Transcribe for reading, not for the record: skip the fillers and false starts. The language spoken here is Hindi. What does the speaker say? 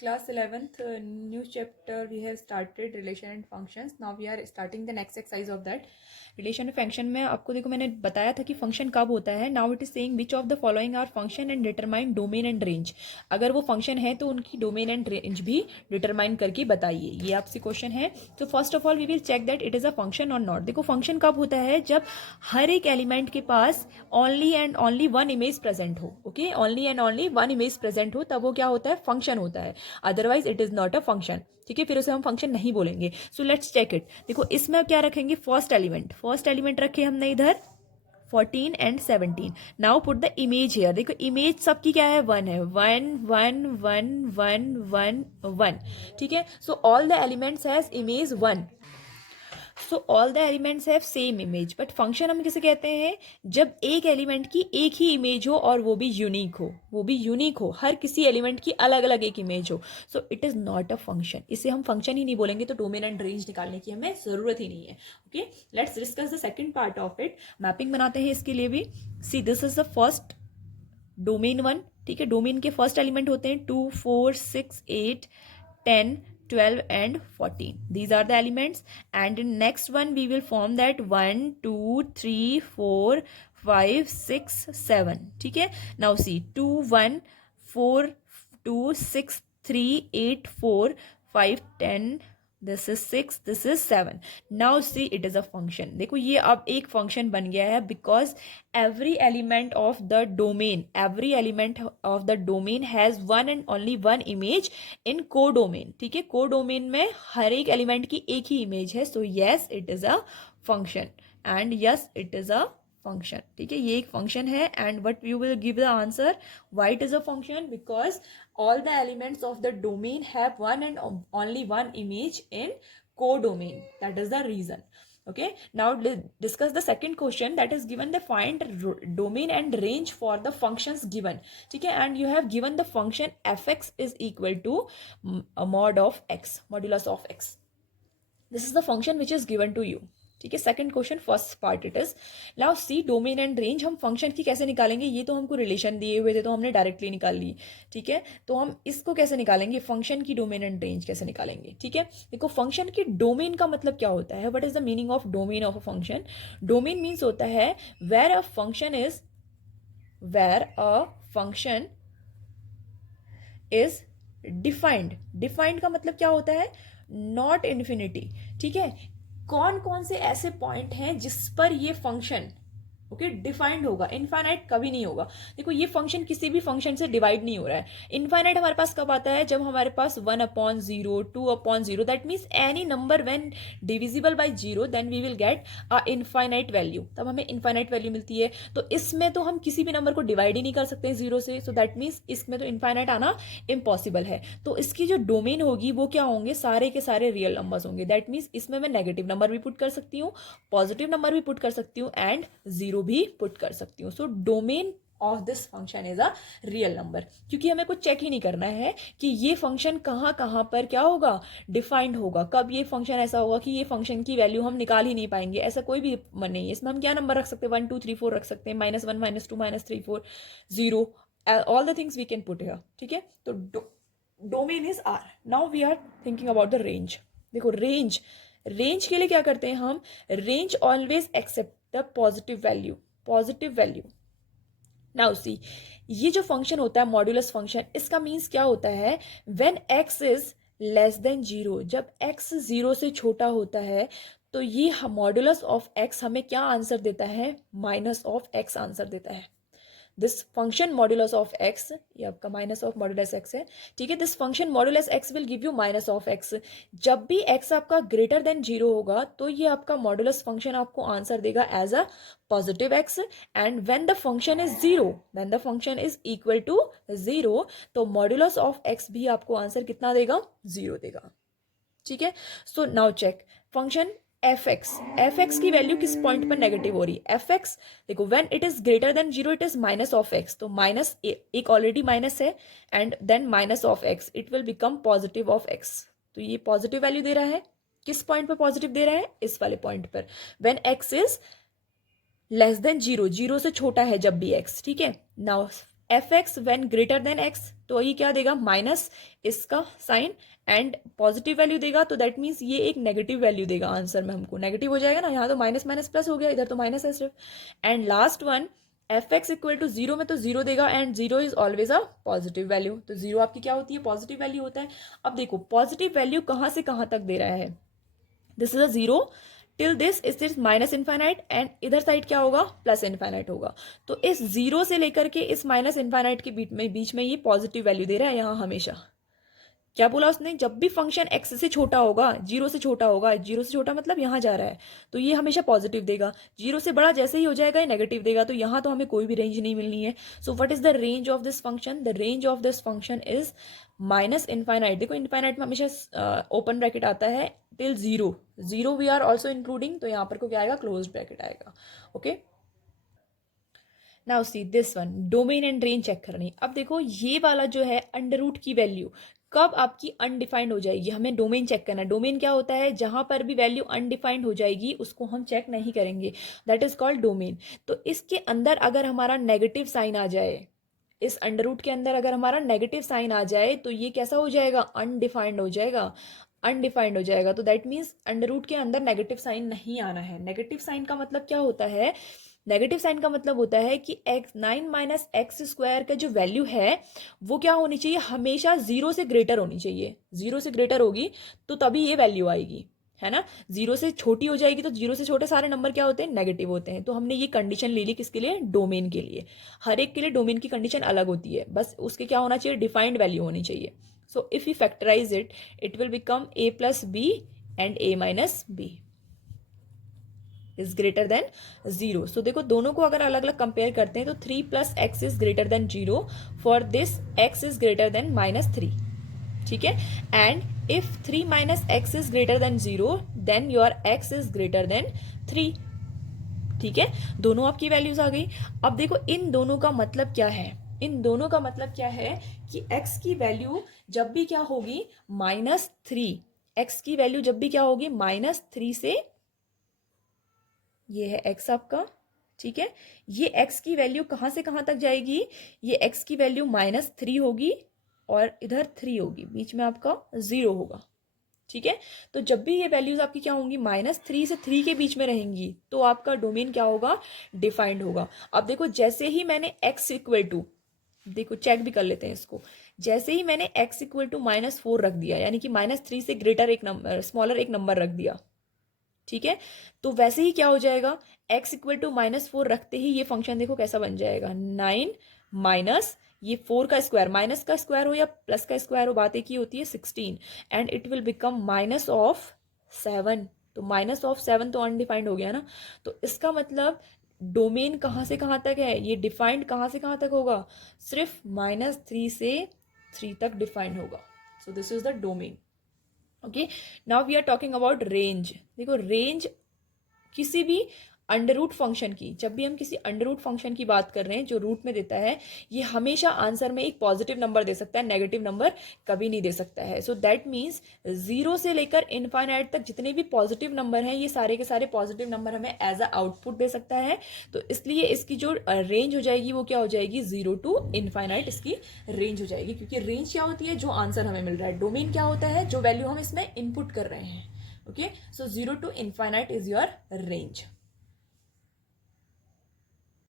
Class 11th, new chapter we have started relation and functions. Now we are starting the next exercise of that. Relation function में आपको देखो मैंने बताया था कि फंक्शन कब होता है. Now it is saying which of the following are function and determine domain and range. अगर वो फंक्शन है तो उनकी डोमेन एंड रेंज भी डिटरमाइन करके बताइए. ये आपसे क्वेश्चन है. तो first of all we will check that it is a function और नॉट. देखो फंक्शन कब होता है, जब हर एक एलिमेंट के पास only and only one image present हो. Okay, only and only one image present हो, तब वो क्या होता है, फंक्शन होता है. Otherwise it is not a function. ठीक है, फिर उसे हम फंक्शन नहीं बोलेंगे. So let's check it. देखो इसमें क्या रखेंगे, फर्स्ट एलिमेंट रखे हमने इधर 14 and 17. Now put the image here. देखो इमेज सबकी क्या है, वन है. One one one one one one. ठीक है, so all the elements has image one. So all the elements have same image. But function हम किसे कहते हैं, जब एक एलिमेंट की एक ही इमेज हो और वो भी यूनिक हो, हर किसी एलिमेंट की अलग अलग एक इमेज हो. So it is not a function. इसे हम फंक्शन ही नहीं बोलेंगे, तो डोमेन एंड रेंज निकालने की हमें जरूरत ही नहीं है. Okay, let's discuss the second part of it. Mapping बनाते हैं इसके लिए भी. See this is the first domain one. ठीक है, डोमेन के फर्स्ट एलिमेंट होते हैं 2 4 6 8 10 12 and 14. These are the elements, and in next one we will form that 1 2 3 4 5 6 7. ठीक है, now see 2 1 4 2 6 3 8 4 5 10. This is 6, this is 7. Now see it is a function. देखो ये अब एक फंक्शन बन गया है, because every element of the domain has one and only one image in codomain. ठीक है, codomain में हर एक एलिमेंट की एक ही इमेज है. So yes it is a function, and yes it is a function. ठीक है, ये एक फंक्शन है. And what you will give the answer, why it is a function, because all the elements of the domain have one and only one image in codomain. That is the reason. Okay, now discuss the second question, that is given the find domain and range for the functions given. ठीक है, and you have given the function fx is equal to a mod of x, modulus of x. This is the function which is given to you. ठीक है, second question first part it is. Now see domain and range. हम फंक्शन की कैसे निकालेंगे, ये तो हमको रिलेशन दिए हुए थे तो हमने डायरेक्टली निकाल ली. ठीक है, तो हम इसको कैसे निकालेंगे, फंक्शन की डोमेन एंड रेंज कैसे निकालेंगे. ठीक है, देखो फंक्शन की डोमेन का मतलब क्या होता है, what is the meaning of domain of a function. Domain means होता है where a function is defined का मतलब क्या होता है, नॉट इन्फिनिटी. ठीक है, कौन कौन से ऐसे पॉइंट हैं जिस पर ये फंक्शन डिफाइंड होगा, इनफाइनाइट कभी नहीं होगा. देखो ये फंक्शन किसी भी फंक्शन से डिवाइड नहीं हो रहा है. इनफाइनाइट हमारे पास कब आता है, जब हमारे पास 1/0 2/0, that means any number when divisible by 0 then we will get a infinite value, तब हमें इनफाइनाइट वैल्यू मिलती है. तो इसमें तो हम किसी भी नंबर को डिवाइड ही नहीं कर सकते 0 से, सो दैट मीन्स इसमें तो इनफाइनाइट आना इम्पॉसिबल है. तो इसकी जो डोमेन होगी वो क्या होंगे, सारे के सारे रियल नंबर्स होंगे. दैट मीन्स इसमें मैं नेगेटिव नंबर भी पुट कर सकती हूँ, पॉजिटिव नंबर भी पुट कर सकती हूँ, एंड 0 भी पुट कर सकती हूँ. So domain of this function is a real number, क्योंकि हमें कुछ चेक ही नहीं करना है कि ये फंक्शन कहाँ कहाँ पर क्या होगा, डिफाइंड होगा. कब ये फंक्शन ऐसा होगा कि ये फंक्शन की वैल्यू हम निकाल ही नहीं पाएंगे, ऐसा कोई भी नहीं है. इसमें हम क्या नंबर रख सकते हैं, 1 2 3 4 रख सकते हैं, -1 -2 -3 4 0, all the things we can put here. ठीक है, तो domain is R. Now we are thinking about the range. देखो रेंज के लिए क्या करते हैं हम, range always except the positive value. Now see, ये जो फंक्शन होता है मॉड्यूलस फंक्शन, इसका मीन्स क्या होता है, when x is less than 0, जब x 0 से छोटा होता है, तो ये मॉड्यूलस ऑफ x हमें क्या आंसर देता है, -(x) आंसर देता है. This function modulus of x, ये आपका माइनस ऑफ मॉड्यूलस एक्स है. ठीक है, this function modulus x will give you -(x). जब भी एक्स आपका ग्रेटर देन 0 होगा, तो ये आपका मॉड्यूलस फंक्शन आपको आंसर देगा as a positive X. And when the function is 0, when the function is equal to 0, तो मॉड्यूलस ऑफ एक्स भी आपको आंसर कितना देगा, 0 देगा. ठीक है, so now check function F X की वैल्यू किस पॉइंट पर नेगेटिव हो रही है. एफ एक्स देखो when it is greater than 0 it is -(x), तो माइनस एक ऑलरेडी माइनस है, and then -(x) it will become positive of x. तो ये पॉजिटिव वैल्यू दे रहा है, किस पॉइंट पर पॉजिटिव दे रहा है, इस वाले पॉइंट पर, when x is less than 0, 0 से छोटा है जब भी x. ठीक है, now F x when greater than x, तो ये क्या देगा, माइनस इसका साइन एंड पॉजिटिव वैल्यू देगा, तो दैट मीन्स ये एक नेगेटिव वैल्यू देगा आंसर में हमको, नेगेटिव हो जाएगा ना, यहाँ तो माइनस माइनस प्लस हो गया, इधर तो माइनस है सिर्फ। And last one, F X equal to zero में तो जीरो देगा, and zero is always a positive value, तो जीरो आपकी क्या होती है, पॉजिटिव वैल्यू होता है। अब देखो पॉजिटिव वैल्यू कहाँ से कहाँ तक दे रहा है, this is a zero till this is minus infinite, and इधर साइड क्या होगा, प्लस इन्फाइनाइट होगा। तो इस जीरो से लेकर के इस माइनस इन्फाइनाइट के बीच में ये पॉजिटिव वैल्यू दे रहा है यहाँ हमेशा। क्या बोला उसने, जब भी फंक्शन एक्स से छोटा होगा, जीरो से छोटा होगा, जीरो से छोटा मतलब यहाँ जा रहा है, तो ये हमेशा पॉजिटिव देगा, जीरो से बड़ा जैसे ही हो जाएगा ये नेगेटिव देगा, तो यहाँ तो हमें कोई भी रेंज नहीं मिलनी है। So what is the range of this function, the range of this function is minus infinite, देखो इन्फाइनाइट में हमेशा ओपन ब्रैकेट आता है till zero, zero we are also including, तो यहाँ पर को क्या आएगा, क्लोज ब्रैकेट आएगा। Okay, now see this one, domain and range check करनी। अब देखो ये वाला जो है अंडर रूट की वैल्यू कब आपकी अनडिफाइंड हो जाएगी, हमें डोमेन चेक करना है। डोमेन क्या होता है, जहां पर भी वैल्यू अनडिफाइंड हो जाएगी उसको हम चेक नहीं करेंगे, दैट इज कॉल्ड डोमेन। तो इसके अंदर अगर हमारा नेगेटिव साइन आ जाए, इस अंडर रूट के अंदर अगर हमारा नेगेटिव साइन आ जाए तो ये कैसा हो जाएगा, अनडिफाइंड हो जाएगा, अनडिफाइंड हो जाएगा। तो दैट मीन्स अंडर रूट के अंदर नेगेटिव साइन नहीं आना है। नेगेटिव साइन का मतलब क्या होता है, नेगेटिव साइन का मतलब होता है कि एक्स 9 माइनस एक्स स्क्वायर का जो वैल्यू है वो क्या होनी चाहिए, हमेशा जीरो से ग्रेटर होनी चाहिए, जीरो से ग्रेटर होगी तो तभी ये वैल्यू आएगी, है ना। जीरो से छोटी हो जाएगी तो जीरो से छोटे सारे नंबर क्या होते हैं, नेगेटिव होते हैं। तो हमने ये कंडीशन ले ली किसके लिए, डोमेन के लिए। हर एक के लिए डोमेन की कंडीशन अलग होती है, बस उसके क्या होना चाहिए, डिफाइंड वैल्यू होनी चाहिए। So if you factorise it, it will become a plus B and a minus B is greater than zero. So देखो दोनों को अगर अलग अलग कंपेयर करते हैं तो 3 plus X is greater than zero, for this X is greater than minus 3, ठीक है। And if 3 minus X is greater than zero then your X is greater than 3, ठीक है। दोनों आपकी वैल्यूज आ गई। अब देखो इन दोनों का मतलब क्या है, इन दोनों का मतलब क्या है कि x की वैल्यू जब भी क्या होगी, -3, x की वैल्यू जब भी क्या होगी, -3 से, ये है x आपका, ठीक है। ये x की वैल्यू कहां से कहां तक जाएगी, ये x की वैल्यू -3 होगी और इधर 3 होगी, बीच में आपका 0 होगा, ठीक है। तो जब भी ये वैल्यूज आपकी क्या होंगी, -3 से 3 के बीच में रहेंगी तो आपका डोमेन क्या होगा, डिफाइंड होगा। अब देखो जैसे ही मैंने x इक्वल टू, देखो चेक भी कर लेते हैं इसको, जैसे ही मैंने x इक्वल टू -4 रख दिया, यानी कि -3 से ग्रेटर एक नंबर, स्मॉलर एक नंबर रख दिया, ठीक है, तो वैसे ही क्या हो जाएगा, x इक्वल टू -4 रखते ही ये फंक्शन देखो कैसा बन जाएगा, 9 माइनस ये 4 का स्क्वायर, माइनस का स्क्वायर हो या प्लस का स्क्वायर हो, बात एक ही होती है, 16, एंड इट विल बिकम -7। तो -7 तो अनडिफाइंड हो गया ना। तो इसका मतलब डोमेन कहाँ से कहाँ तक है, ये डिफाइंड कहाँ से कहाँ तक होगा, सिर्फ -3 से 3 तक डिफाइंड होगा। So this is the domain. Okay, now we are talking about range. देखो रेंज किसी भी अंडर रूट फंक्शन की, जब भी हम किसी अंडर रूट फंक्शन की बात कर रहे हैं जो रूट में देता है, ये हमेशा आंसर में एक पॉजिटिव नंबर दे सकता है, नेगेटिव नंबर कभी नहीं दे सकता है। सो दैट मीन्स जीरो से लेकर इनफाइनाइट तक जितने भी पॉजिटिव नंबर हैं, ये सारे के सारे पॉजिटिव नंबर हमें एज अ आउटपुट दे सकता है। तो इसलिए इसकी जो रेंज हो जाएगी वो क्या हो जाएगी, 0 टू इनफाइनाइट इसकी रेंज हो जाएगी। क्योंकि रेंज क्या होती है, जो आंसर हमें मिल रहा है, डोमेन क्या होता है, जो वैल्यू हम इसमें इनपुट कर रहे हैं। Okay, so 0 to infinite is your range.